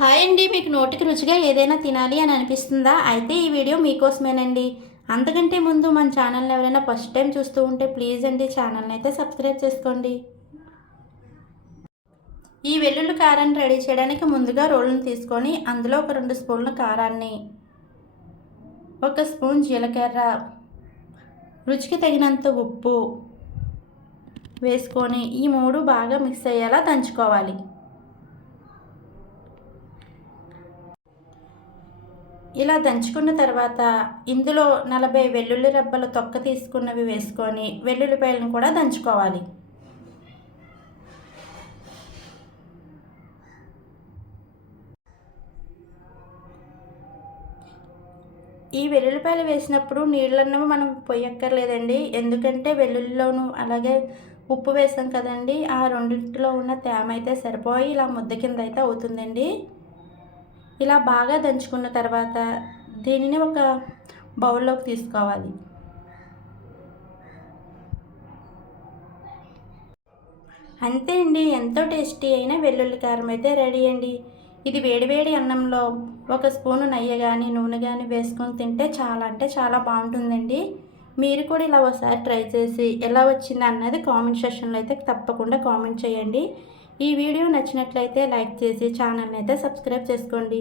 Hi అండి. మీకు నోటికి రుచిగా ఏదైనా తినాలి అని అనిపిస్తుందా? అయితే ఈ వీడియో మీకోసమేనండి. అంతకంటే ముందు మన ఛానల్ని ఎవరైనా ఫస్ట్ టైం చూస్తూ ఉంటే ప్లీజ్ అండి ఛానల్ని అయితే సబ్స్క్రైబ్ చేసుకోండి. ఈ వెల్లుల్లి కారాన్ని రెడీ చేయడానికి ముందుగా రోళ్ళను తీసుకొని అందులో ఒక 2 స్పూన్ల కారాన్ని, 1 స్పూన్ జీలకర్ర, రుచికి తగినంత ఉప్పు వేసుకొని ఈ 3 బాగా మిక్స్ అయ్యేలా దంచుకోవాలి. ఇలా దంచుకున్న తర్వాత ఇందులో 40 వెల్లుల్లి రెబ్బల తొక్క తీసుకున్నవి వేసుకొని వెల్లుల్లిపాయలను కూడా దంచుకోవాలి. ఈ వెల్లుల్లిపాయలు వేసినప్పుడు నీళ్ళన్నవి మనం పొయ్యక్కర్లేదండి. ఎందుకంటే వెల్లుల్లిలోను అలాగే ఉప్పు వేసాం కదండి, ఆ రెండింటిలో ఉన్న తేమ అయితే సరిపోయి ఇలా ముద్ద కింద అయితే అవుతుందండి. ఇలా బాగా దంచుకున్న తర్వాత దీనిని ఒక బౌల్లోకి తీసుకోవాలి. అంతే అండి, ఎంతో టేస్టీ అయిన వెల్లుల్లి కారం అయితే రెడీ అండి. ఇది వేడివేడి అన్నంలో ఒక స్పూను నెయ్యి కానీ నూనె కానీ వేసుకొని తింటే చాలా అంటే చాలా బాగుంటుందండి. మీరు కూడా ఇలా ఒకసారి ట్రై చేసి ఎలా వచ్చింది అన్నది కామెంట్ సెక్షన్లో అయితే తప్పకుండా కామెంట్ చేయండి. ఈ వీడియో నచ్చినట్లయితే లైక్ చేసి ఛానల్ని అయితే సబ్స్క్రైబ్ చేసుకోండి.